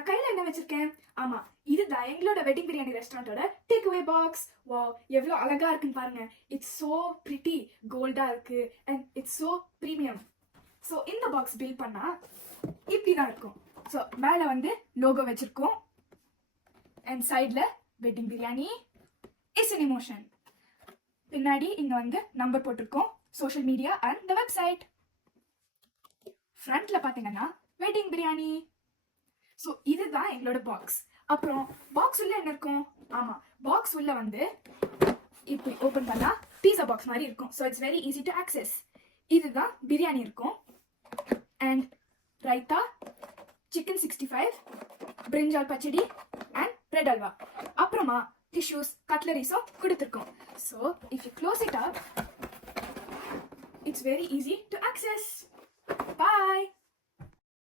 நான் கையில என்ன வச்சிருக்கேன்? ஆமா, இதுதான் எங்களோட வெட்டிங் பிரியாணி ரெஸ்டாரண்டோட டேக் அவே பாக்ஸ். வாவ், எவ்வளோ அழகா இருக்குன்னு பாருங்க. இட்ஸ் சோ பிரிட்டி, கோல்டா இருக்கு and it's so premium. So இந்த பாக்ஸ் பில் பண்ணா இப்படி தான் இருக்கும். ஸோ மேலே வந்து லோகோ வச்சிருக்கோம் அண்ட் சைடில் wedding biryani is an emotion. பின்னாடி இங்க வந்து நம்பர் போட்டிருக்கோம், social media and the website. ஃப்ரண்ட்ல பாத்தீங்கன்னா வெட்டிங் பிரியாணி. ஸோ இதுதான் எங்களோட பாக்ஸ். அப்புறம் பாக்ஸ் உள்ள என்ன இருக்கும்? ஆமா, பாக்ஸ் உள்ள வந்து இப்படி ஓபன் பண்ணா பீஸா பாக்ஸ் மாதிரி இருக்கும். So it's very easy to access. இதுதான் பிரியாணி இருக்கும் and raita, chicken 65, brinjal pachadi and bread halwa. அப்புறமா டிஷ்யூஸ், கட்லரிஸும் கொடுத்துருக்கோம். So if you close it up, it's very easy to access. Bye.